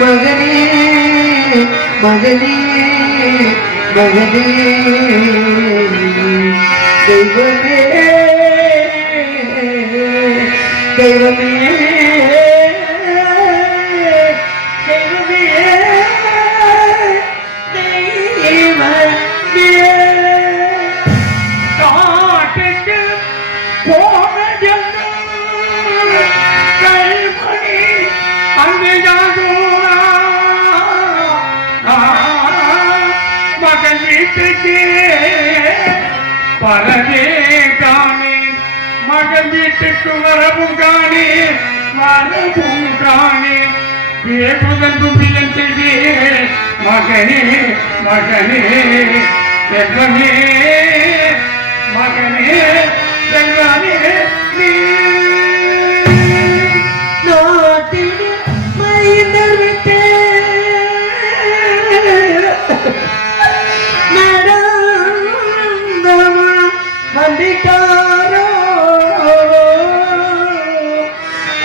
மகனே மகனே மகனே தெய்வமே தெய்வமே தெய்வமே தெய்வமே காட்டுக்கு போன கல்மணி அங்கு மகன் வீட்டுக்கு பரவே காணே மகன் வீட்டுக்கு வரவும் காணே வரவும் காணே தேவதன் தும்பியன் செய்தே மகனே மகனே செல்வமே மகனே செல்வமே நீ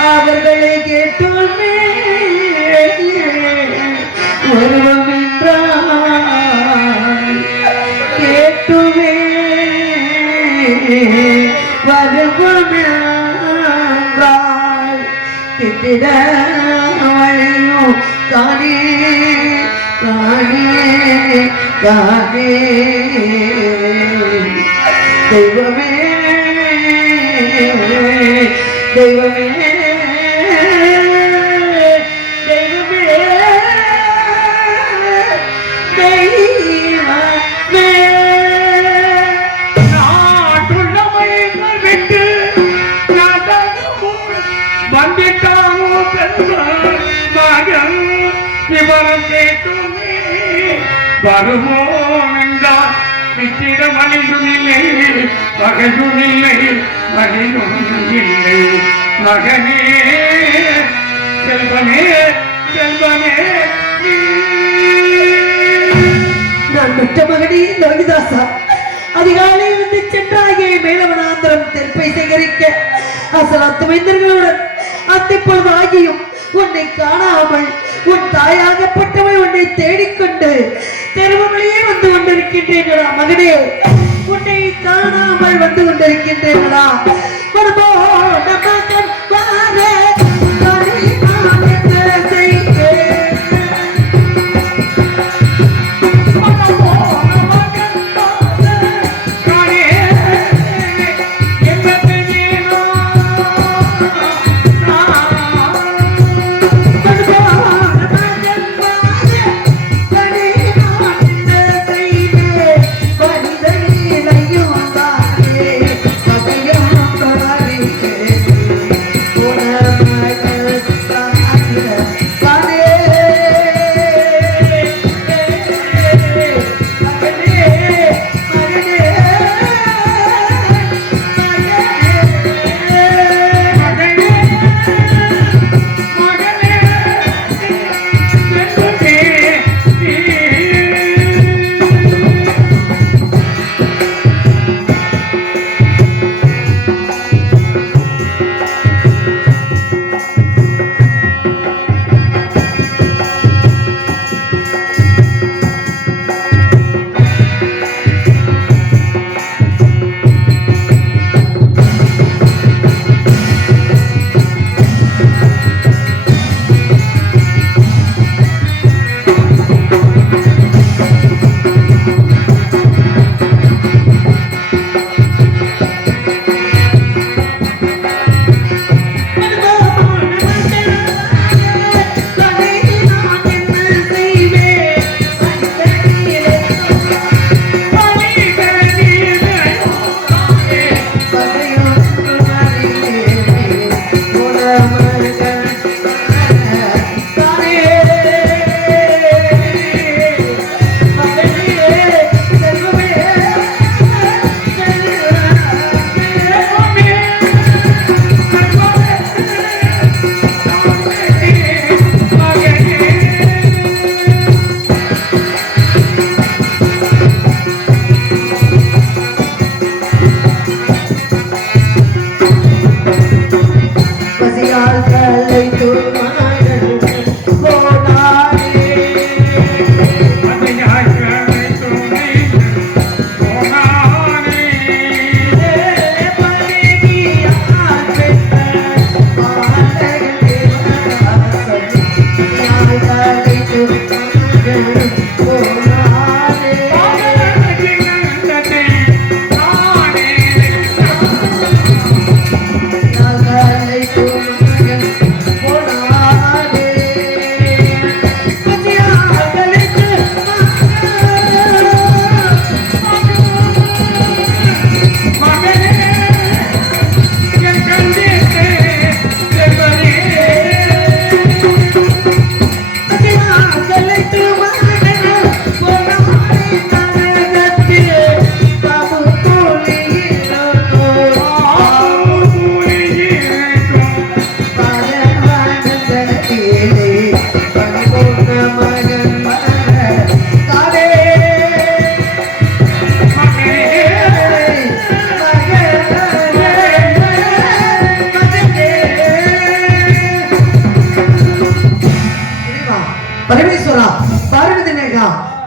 அவர்களை கேட்டுமே வருவம் என்றால் கேட்டுமே வருவம் என்றால் கிட்டிட வழியும் காணே காணே காணே தெய்வமே தெய்வமே வருவோம் என்றால் நிச்சயம் மனிதும் இல்லை மகனும் இல்லை மனிதும் இல்லை மகனே செல்வமே செல்வமே நான் பெற்ற மகனே லோகிதாசா அதிகாலை வந்து சென்றாகிய மேலவனாந்திரம் தெற்பை சேகரிக்க அசல் அத்துமைந்தர்களுடன் அத்திப்பொழுது ஆகியும் உன்னை காணாமல் உன் தாயாகப்பட்டவள் உன்னை தேடிக்கொண்டு தெருவுகளிலே வந்து கொண்டிருக்கின்றீர்களா மகனே உன்னை காணாமல் வந்து கொண்டிருக்கின்றீர்களா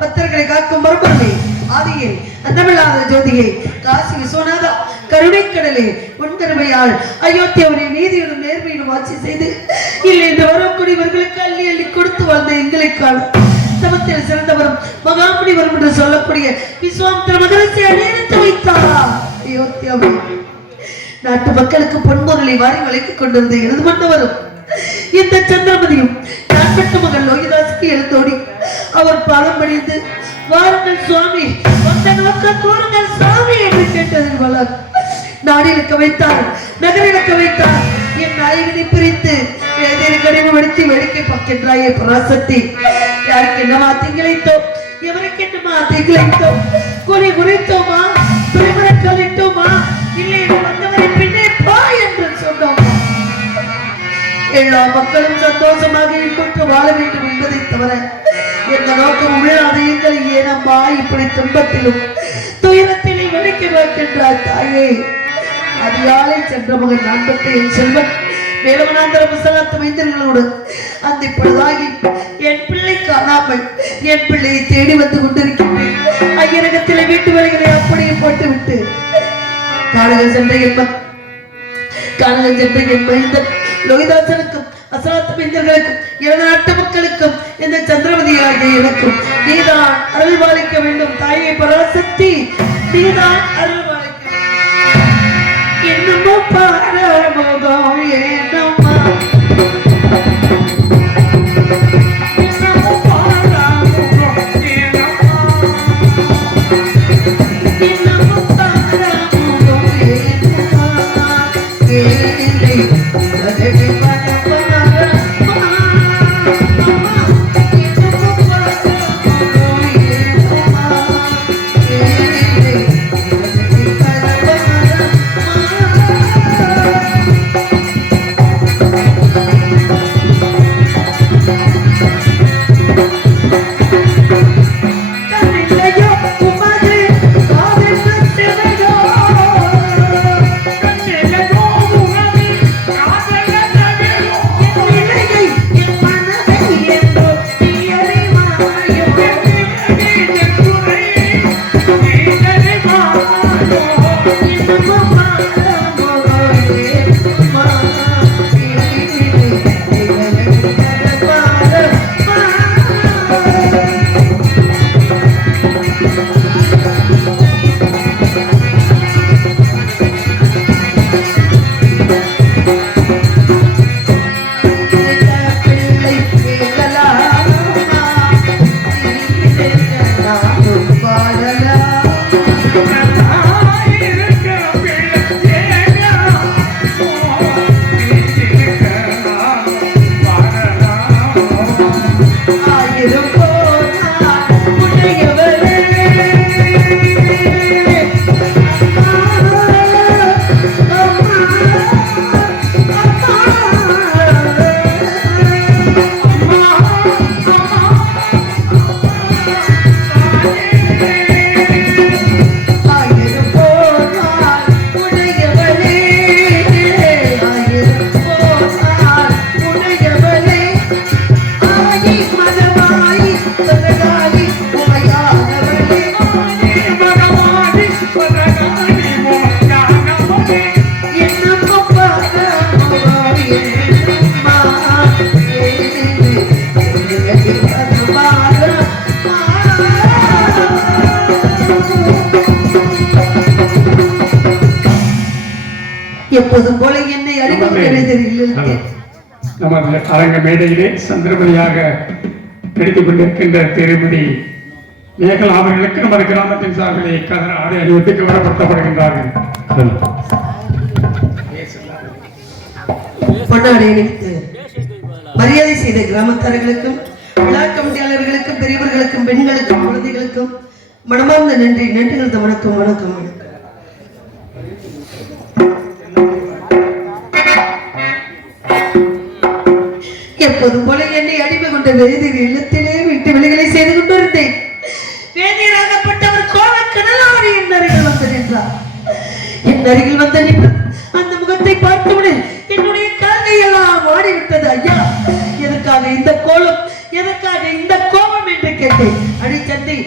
பக்தர்களை காக்கும் மறுபொருளே ஆதியே அந்தமில்லாத ஜோதியே காசி விஸ்வநாதா கருணை கடலே உன்கருமையால் அயோத்தியாவுடைய நீதியுடன் நேர்மையிலும் ஆட்சி செய்து இல்லை என்று வரக்கூடியவர்களுக்கு அள்ளி அள்ளி கொடுத்து வாழ்ந்த எங்களுக்கான தமத்தில் சிறந்தவரும் மகாமுனிவரும் என்று சொல்லக்கூடிய விஸ்வாமித்திர மகரிஷி அணியெடுத்து வைத்தார் அயோத்தியாவை நாட்டு மக்களுக்கு பொன்பொருளை வாரி வளைத்துக் கொண்டிருந்த எனது மன்னவரும் இந்த சந்திரமதியும் நான் பெற்ற மகள் லோகிதாசுக்கு எழுந்தோடி அவர் பாலம் பணிந்து வாருங்கள் சுவாமி வந்த நோக்கம் கூறுங்கள் சுவாமி என்று கேட்டதில் வளர் நாடிலுக்க வைத்தார் நகரிலுக்க வைத்தார் என் நாயகனை பிரித்து வேதியில் கடிமப்படுத்தி வேடிக்கை பார்க்கின்றாயே பராசக்தி யாருக்கு என்னமா திங்கிழைத்தோ எவருக்கு என்னமா திங்கிழைத்தோ குறி குறித்தோமா துறைமுறை கழித்தோமா இல்லை வந்தவரை பின்னே பா என்று சொன்னோம் எல்லா மக்களும் சந்தோஷமாக இன்புற்று வாழ வேண்டும் என்பதை தவிர எந்த நோக்கம் உள்ளாத எங்களை ஏனம்மா இப்படி துன்பத்திலும் துயரத்திலே வெடிக்க வைக்கின்றார் தாயே அதிகாலை சென்ற மகன் நான் பெற்ற என் செல்வன் வேலவனாந்தர புசலாத்து மைந்தர்களோடு அந்த இப்பொழுதாகி என் பிள்ளை காணாமல் என் பிள்ளையை தேடி வந்து கொண்டிருக்கின்றேன் ஐயரகத்திலே வீட்டு வேலைகளை அப்படியே போட்டுவிட்டு காலங்கள் சென்ற என் மைந்தன் லோகிதாசனுக்கும் அசலாத்து மைந்தர்களுக்கும் எனது நாட்டு மக்களுக்கும் இந்த சந்திரமதியாகிய எனக்கும் நீதான் அருள் பாலிக்க வேண்டும் தாயை பராசக்தி நீதான் அருள் பாலிக்க என்னமோ பாரமுகம் ஏனம்மா எப்போதும் போல என்னை நமது அரங்க மேடையிலே சந்திரமதியாக நடித்துக் கொண்டிருக்கின்ற திருமதி மேகலா அவர்களுக்கு நமது கிராமத்தின் சார்பிலே கதர் ஆடை அணிவித்து கௌரவப்படுத்தப்படுகின்றார்கள். பொன்னாடை அணிவித்து மரியாதை செய்த கிராமத்தார்களுக்கும் விழா கமிட்டியாளர்களுக்கும் பெரியவர்களுக்கும் பெண்களுக்கும் குழந்தைகளுக்கும் மனமார்ந்த நன்றிகள் வணக்கம் வணக்கம் வணக்கம். எப்போதும் போல என்னை அடிமை கொண்ட வேதியர் இல்லத்திலே வீட்டு வேலைகளை செய்து கொண்டிருந்தேன். வேதியராகப்பட்டவர் கோவக்கடலாடி என் அருகில் வந்து நின்றார். என் அருகில் வந்து நின்று அந்த முகத்தை பார்த்தவுடன் என்னுடைய கால்கையெல்லாம் ஆடிவிட்டது. ஐயா, எதற்காக இந்த கோலம், எதற்காக இந்த கோபம் என்று கேட்டேன். அடி சந்தை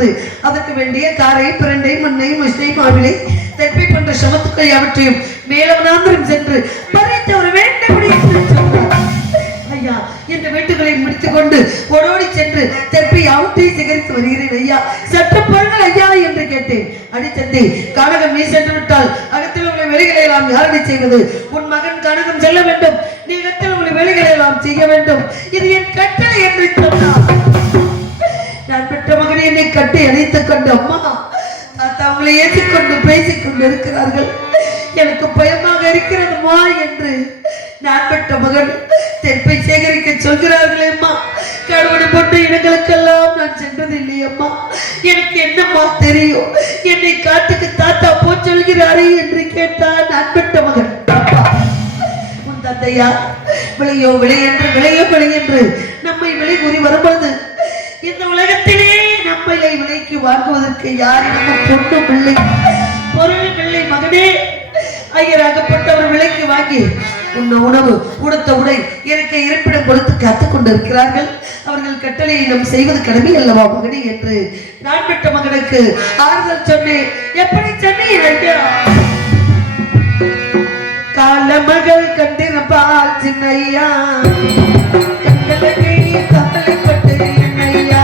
செய்வது. அதற்கு வேண்டிய காரை, பிரண்டை, மண்ணை, மஷ்டை, மாவிலை, தெப்பை போன்ற சமத்துக்கள் அவற்றையும் மேலவனாந்திரம் சென்று பறித்து ஒரு வேண்டபடி என்று சொன்னார். ஐயா, இந்த வீட்டுகளை முடித்துக் கொண்டு ஓடோடி சென்று தெப்பை அவற்றையும் சேகரித்து வருகிறேன் ஐயா, சற்று பொருங்கள் ஐயா என்று கேட்டேன். அடிச்சந்தை, கனகம் நீ சென்று விட்டால் அகத்தில் உள்ள வெளிகளை எல்லாம் யாரடி செய்வது? உன் மகன் கனகம் செல்ல வேண்டும், நீ அகத்தில் உள்ள வெளிகளை எல்லாம் செய்ய வேண்டும், இது என் கட்டளை என்று சொன்னார். நான் பெற்ற மகனை என்னை கட்டி அணைத்துக் கொண்டு அம்மா தாத்தா அவங்களை ஏற்றிக்கொண்டு பேசிக் கொண்டு இருக்கிறார்கள், எனக்கு பயமாக இருக்கிறதுமா என்று நான் பெற்ற மகன் தெப்பை சேகரிக்க சொல்கிறார்களே அம்மா. கடவுளை போன்ற இடங்களுக்கெல்லாம் நான் சென்றது இல்லையம்மா, எனக்கு என்னம்மா தெரியும்? என்னை காட்டுக்கு தாத்தா போ சொல்கிறாரே என்று கேட்டான் நான் பெற்ற மகன். உன் தந்தையா விளையோ விளை என்று நம்மை விலை கூறி வரும்போது இந்த உலகத்திலே நம்மளை விலைக்கு வாங்குவதற்கு யாரிடமும் பொண்ணும் இல்லை, பொருளும் இல்லை. மகனே, ஐயராகப்பட்டவர் விலைக்கு வாங்கி உண்ண உணவு, உடுத்த உடை, இருக்க இருப்பிடம் கொடுத்து காத்துக் கொண்டிருக்கிறார்கள். அவர்கள் கட்டளையை நாம் செய்வது கடமை அல்லவா மகனே என்று நான் பெற்ற மகனுக்கு ஆறுதல் சொன்னேன். எப்படி சொன்னேன்? கால மகள் கண்டிருப்பால் சின்னையா, கண்களுக்கு கவலைப்பட்டு என்னையா,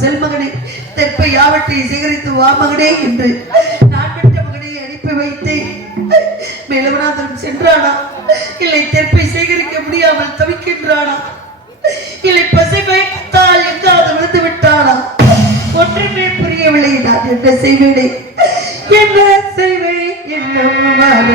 செல்மகனை தெப்பை யாவற்றை சேகரித்து வா மகனே என்று நான் பெற்ற மகனை அனுப்பி வைத்தேன். மேலவனாதரம் சென்றானா, இல்லை தெப்பை சேகரிக்க முடியாமல் தவிக்கின்றானா, இல்லை பசை பயத்தால் எங்காவது விழுந்து விட்டானா, ஒன்றுமே புரியவில்லை. நான் என்ன செய்வேன், என்ன வர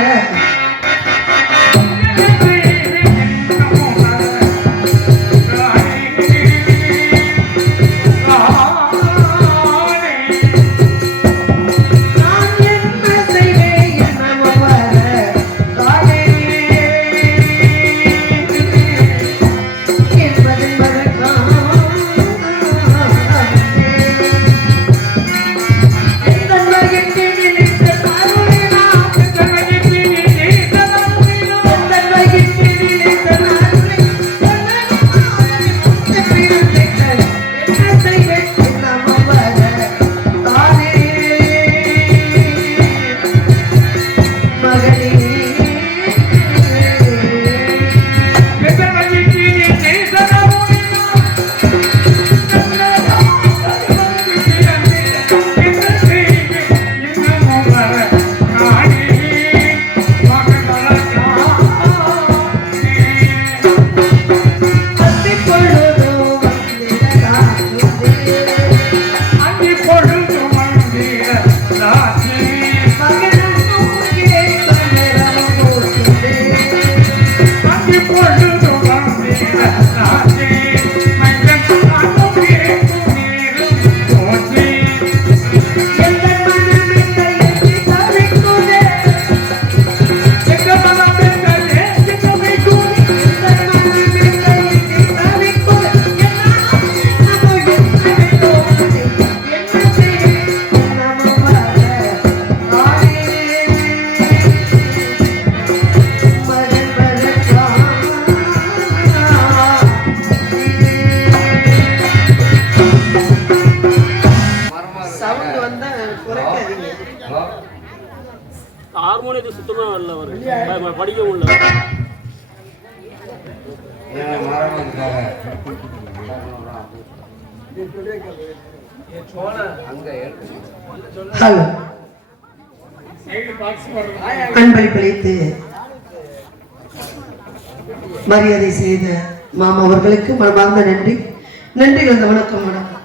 ஹார்மோனியத்தை சுத்தமா வரல அவரு படிக்கவும் இல்லை ஹலோ அன்பளிப்பளித்து மரியாதை செய்த மாமா அவர்களுக்கு மனமார்ந்த நன்றி. நன்றி கலந்த வணக்கம். வணக்கம்.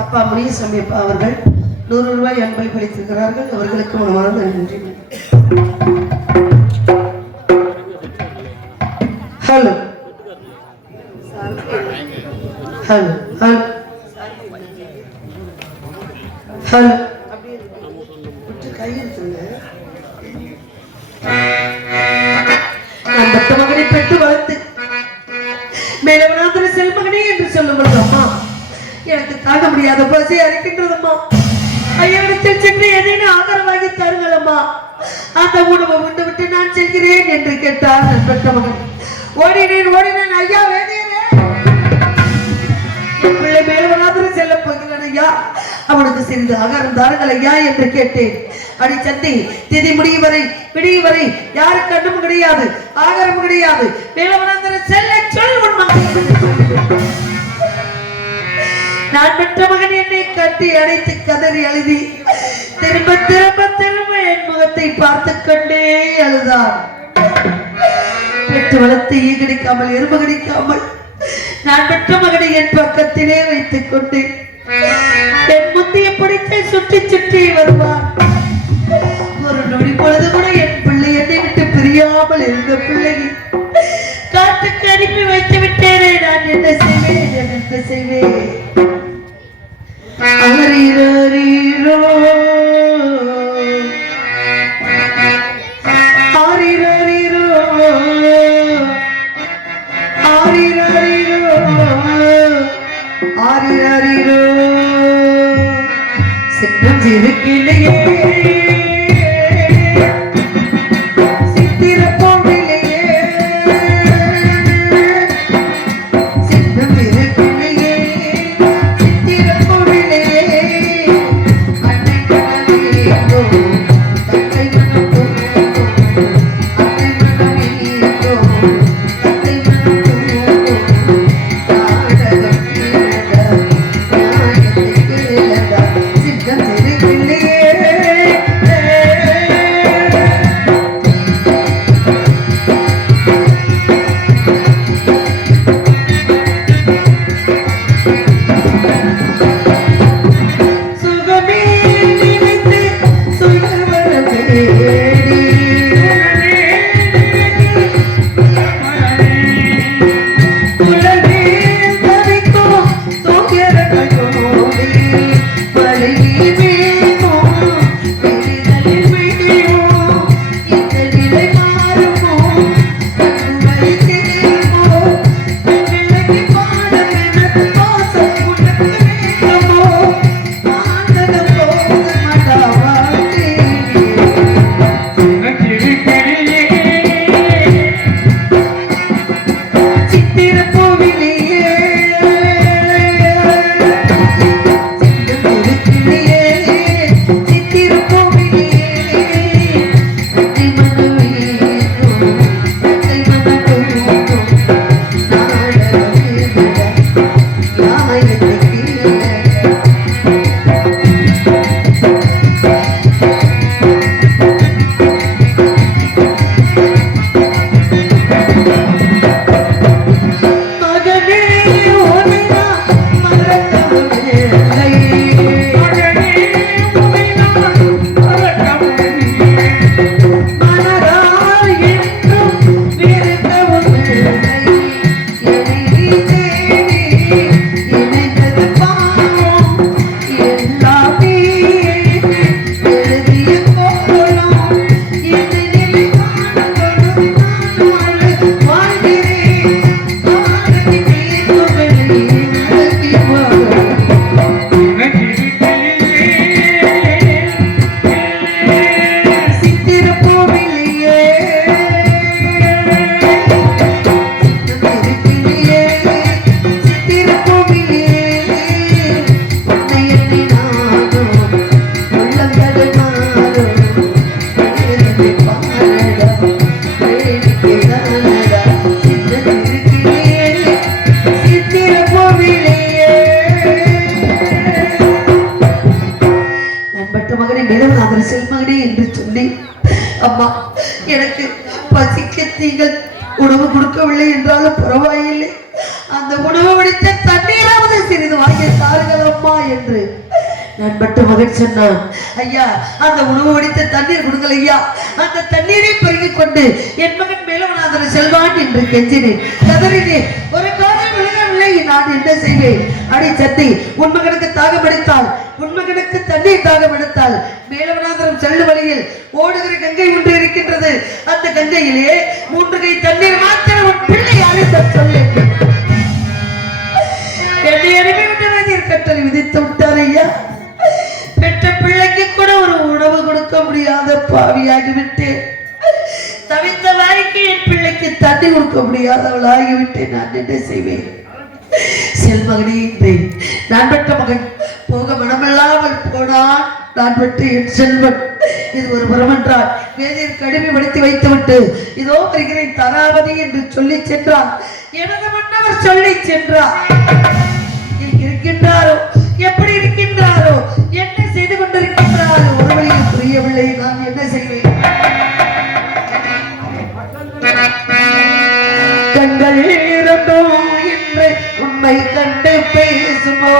அப்பா முனியசாமி அப்பா அவர்கள் 100 ரூபாய் அன்பளிப்பளித்திருக்கிறார்கள். அவர்களுக்கு மனமார்ந்த நன்றி. ஹலோ ஹலோ ஹலோ ஹலோ கையெழுத்துங்க. நான் பெற்ற மகனை பெற்று வளர்த்து மேலவனாந்திர செல்மகனே என்று சொல்லும்போது அம்மா எனக்கு தாங்க முடியாத பசி அரைக்கின்றதம்மா. ஐயாவிடத்தில் சென்று எதையும் ஆதரவாகி தருங்களம்மா. அந்த உணவை உண்டு விட்டு நான் செல்கிறேன் என்று கேட்டார் நான் பெற்ற மகன். ஓடினேன் ஐயா வேதியரே பிள்ளை மேலவனாந்திர செல்ல போகிறேன் ஐயா, அவனுக்கு சிறிது ஆகாரம் தாருங்கள் ஐயா என்று கேட்டேன். அடி சந்தி திதி விடிய வரை யாரு கண்ணும் கிடையாது, ஆகாரம் கிடையாது. மேலவனாந்திர செல்ல சொல் உன் மகன். நான் பெற்ற மகன் என்னை கட்டி அணைத்து கதறி அழுதி திரும்ப என் முகத்தை பார்த்து கொண்டே அழுதான். பெற்று வளர்த்து ஈகடிக்காமல் எறும்பு கடிக்காமல் நான் பெற்ற மகனை என் பக்கத்திலே வைத்துக் கொண்டு என் முந்தைய பிடித்தை சுற்றி வருவார். ஒரு நொடி பொழுது கூட என் பிள்ளை என்னை விட்டு பிரியாமல் இருந்த பிள்ளையை காட்டுக்கு அனுப்பி வைத்து விட்டேனே. நான் என்ன செய்வேன்? ஆரிரரீரோ ஆரிரரீரோ ஆரிரரீரோ ஆரிரரீரோ சின்னம் சிறுக்கிலேயே சொல்லி, அம்மா எனக்கு பசிக்க நீங்கள் உணவு கொடுக்கவில்லை என்றாலும் பரவாயில்லை, அந்த உணவு வடித்த தண்ணீராவது சிறிது வாங்கி தாருங்கள் அம்மா என்று நான் மட்டும் மகன் சொன்னான். ஐயா, அந்த உணவு வடித்த தண்ணீர் கொடுங்கள் ஐயா, அந்த தண்ணீரை பருகிக் கொண்டு என் மகன் மேலவனாதன் செல்வான் என்று கெஞ்சினேன், கதறினேன். ஒரு காலம் விழுகவில்லை. நான் என்ன செய்வேன்? அடி சத்தி, உன் மகனுக்கு தாகம் எடுத்தால், உன் மகனுக்கு தண்ணீர் தாகம் எடுத்தால், மேலவனாதரம் செல்லும் வழியில் ஓடுகிற கங்கை ஒன்று இருக்கின்றது. அந்த கங்கையிலே 3 கை தண்ணீர் மாத்திரம் உன் பிள்ளை அழைத்த சொல்லு. என்னை அனுப்பிவிட்டு கட்டளை விதித்து விட்டார் ஐயா. பெற்ற பிள்ளைக்கு கூட ஒரு உணவு கொடுக்க முடியாத பாவியாகிவிட்டேன். தவித்த வாய்க்கு என் பிள்ளைக்கு தண்ணி கொடுக்க முடியாதவளாகிவிட்டேன். நான் என்ன செய்வேன்? செல்மகனே என்றேன். நான் பெற்ற மகன் போக மனமில்லாமல் போனான். நான் பெற்ற என் செல்வன் இது ஒரு புறம் என்றால் வேதியில் கடுமை படுத்தி வைத்துவிட்டு இதோ வருகிறேன் தராவதி என்று சொல்லி சென்றார். எனது மன்னவர் சொல்லி சென்றார். இருக்கின்றாரோ, எப்படி இருக்கின்றாரோ, என்ன செய்து கொண்டிருக்கின்றாரோ ஒரு வழியில் புரியவில்லை. நான் என்ன செய்வேன்? கண்கள் இரண்டும் என்று உண்மை கண்டு பேசுமோ,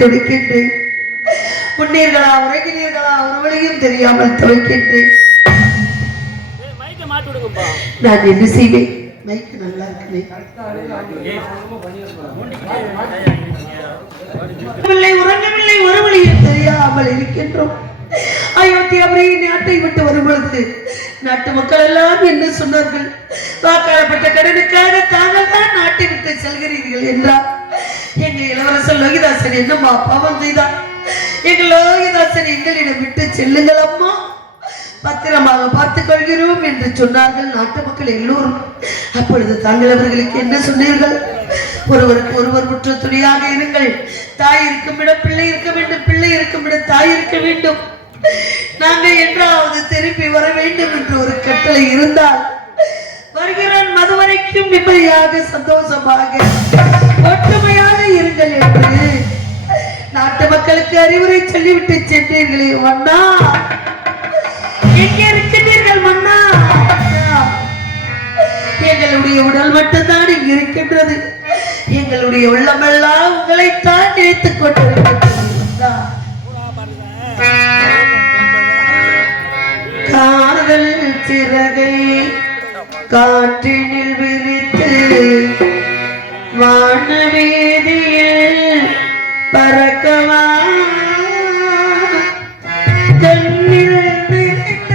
துடிக்கின்றேன். உன்னீர்களா உறங்கினீர்களா ஒரு வழியும் தெரியாமல் துவைக்கின்றேன். நான் என்ன செய்வேன்? மைக்கு நல்லா இருக்கவில்லை, உறங்கவில்லை, ஒரு வழியும் தெரியாமல் இருக்கின்றோம். அயோத்தியாபுரி நாட்டை விட்டு வரும் பொழுது நாட்டு மக்கள் எல்லாம் என்ன சொன்னார்கள்? வாக்காளப்பட்ட கடனுக்காக தாங்கள் தான் நாட்டை விட்டு செல்கிறீர்கள் என்றார். எங்க இளவரசர் லோகிதாசன் என்னம்மா பாவம் செய்தார்? எங்க லோகிதாசன் எங்களிடம் விட்டு செல்லுங்கள் அம்மா, பத்திரமாக பார்த்துக் கொள்கிறோம் என்று சொன்னார்கள் நாட்டு மக்கள் எல்லோரும். அப்பொழுது தாங்கள் அவர்களுக்கு என்ன சொன்னீர்கள்? ஒருவருக்கு ஒருவர் உற்ற துணையாக இருங்கள். தாய் இருக்கும் இடம் பிள்ளை இருக்க வேண்டும், பிள்ளை இருக்கும் இடம் தாய் இருக்க வேண்டும். நாங்கள் என்றாவது திருப்பி வர வேண்டும் என்று ஒரு கட்டளை இருந்தால் வருகிறான் மதுவரைக்கும் நிம்மதியாக சந்தோஷமாக ஒற்றுமையாக இருங்கள் என்று நாட்டு மக்களுக்கு அறிவுரை சொல்லிவிட்டு சென்றீர்களே மன்னா. எங்கே இருக்கின்றீர்கள் மன்னா? எங்களுடைய உடல் மட்டும்தான் இங்கு இருக்கின்றது. எங்களுடைய உள்ளமெல்லாம் உங்களைத்தான் நினைத்துக் கொண்டிருக்கின்றது. காதல் சிறகை காற்றினில் விரித்து வானவீதியில் பறக்கவா, கண்ணில் நிறைந்த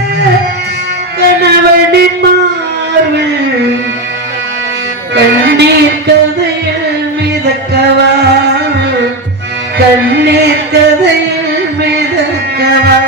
கணவனின் மார்பில் கண்ணீர் கதையில் மிதக்கவா, கண்ணீர் கதையில் மிதக்கவா.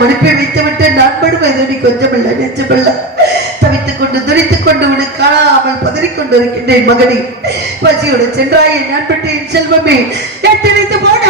மனுப்பை வைத்துவிட்டு நான் படுவது நீ கொஞ்சமில்லை நெஞ்சமில்லை. தவித்துக் கொண்டு துரித்துக் கொண்டு உனக்கு காணாமல் பதறிக்கொண்டிருக்கின்றேன் மகனே. பசியோடு சென்றாயே நான் பெற்றேன் செல்வமே. எத்தனைத்து போன